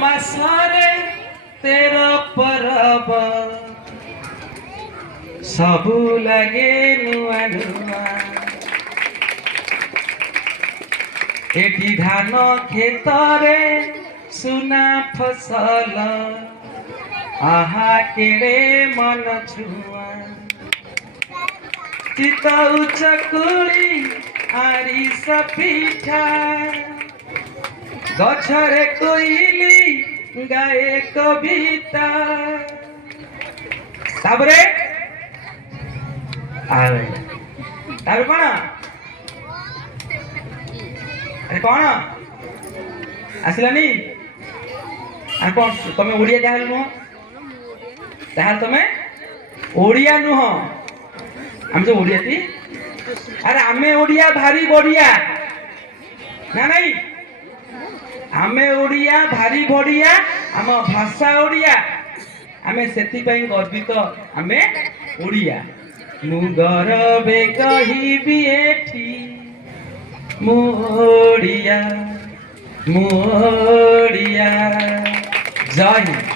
मासरे तेरा परब सबु लगे नुआ नुआ एटी धान खेतरे सुना फसल आहा केड़े मन छुआ चितौ चकुली आरिस पिठा गछरे कोइली गाए कविता ताबरे आरे ताबरे कोन अरे कोन आसिलानी आ कोन तमे ओडिया जाहल नुह ताहार तमे ओडिया नुह हम जो ओडिया थी अरे आमे ओडिया भारी बढ़िया ना नहीं आमे ओडिया भारी बढ़िया आम भाषा ओडिया आमे सेति पई गर्वित आमे ओडिया मु गरबे कहिबी एठी मोडिया मोडिया जय